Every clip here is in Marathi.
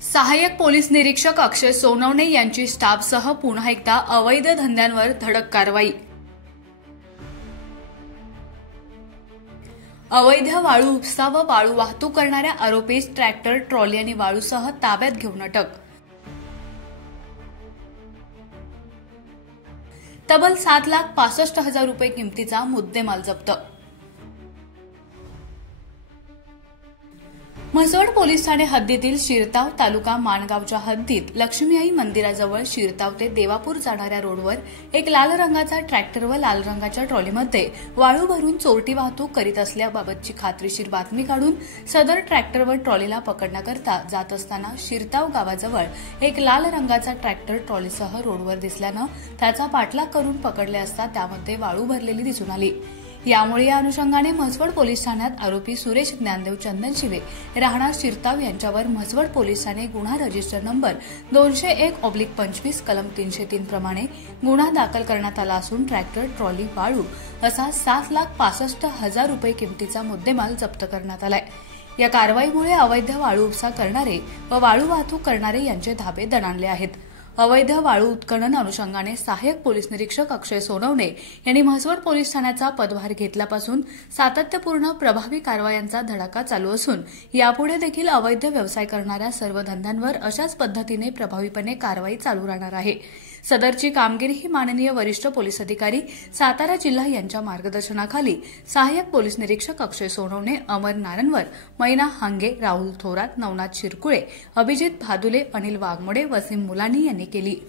सहाय्यक पोलीस निरीक्षक अक्षय सोनवणे यांची स्टाफसह पुन्हा एकदा अवैध धंद्यांवर धडक कारवाई। अवैध वाळू उपसा व वाळू वाहतूक करणाऱ्या आरोपीस ट्रॅक्टर, ट्रॉली आणि वाळूसह ताब्यात घेऊन अटक। तब्बल 7,65,000 रुपये किमतीचा मुद्देमाल जप्त। म्हसवड पोलीस ठाणे हद्दीतील शिरताव तालुका माणगावच्या हद्दीत लक्ष्मी आई मंदिराजवळ शिरताव ते देवापूर जाणाऱ्या रोडवर एक लाल रंगाचा ट्रॅक्टर व लाल रंगाच्या ट्रॉलीमध्ये वाळू भरून चोरटी वाहतूक करीत असल्याबाबतची खात्रीशीर बातमी काढून सदर ट्रॅक्टर व ट्रॉलीला पकडण्याकरता जात असताना शिरताव गावाजवळ एक लाल रंगाचा ट्रॅक्टर ट्रॉलीसह रोडवर दिसल्यानं त्याचा पाठलाग करून पकडले असता त्यामध्ये वाळू भरलेली दिसून आली। यामुळे या अनुषंगाने म्हसवड पोलीस ठाण्यात आरोपी सुरेश ज्ञानदेव चंदनशिवे राहणार शिरताव यांच्यावर म्हसवड पोलीस ठाणे गुन्हा रजिस्टर नंबर 201/25 कलम 303 प्रमाणे गुन्हा दाखल करण्यात आला असून ट्रॅक्टर, ट्रॉली, वाळू असा 7,65,000 रुपये किमतीचा मुद्देमाल जप्त करण्यात आलाय। या कारवाईमुळे अवैध वाळू उपसा करणारे व वाळू वाहतूक करणारे यांचे धाबे दणाणले आहेत। अवैध वाळू उत्खनन अनुषंगाने सहाय्यक पोलीस निरीक्षक अक्षय सोनवणे यांनी म्हसवड पोलीस ठाण्याचा पदभार घेतल्यापासून सातत्यपूर्ण प्रभावी कारवायांचा धडाका चालू असून यापुढे देखील अवैध व्यवसाय करणाऱ्या सर्व धंद्यांवर अशाच पद्धतीने प्रभावीपणे कारवाई चालू राहणार आहे। सदरची कामगिरी ही माननीय वरिष्ठ पोलीस अधिकारी सातारा जिल्हा यांच्या मार्गदर्शनाखाली सहाय्यक पोलीस निरीक्षक अक्षय सोनवणे, अमर नारनवर, मैना हांगे, राहुल थोरात, नवनाथ शिरकुळे, अभिजित भादुले, अनिल वाघमोडे, वसीम मुलानी यांनी केली।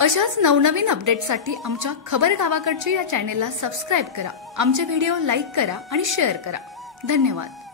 अशाच नवनवीन अपडेट्ससाठी आमच्या खबर गावाकडची या चॅनेलला सबस्क्राईब करा, आमचे व्हिडिओ लाईक करा आणि शेअर करा। धन्यवाद।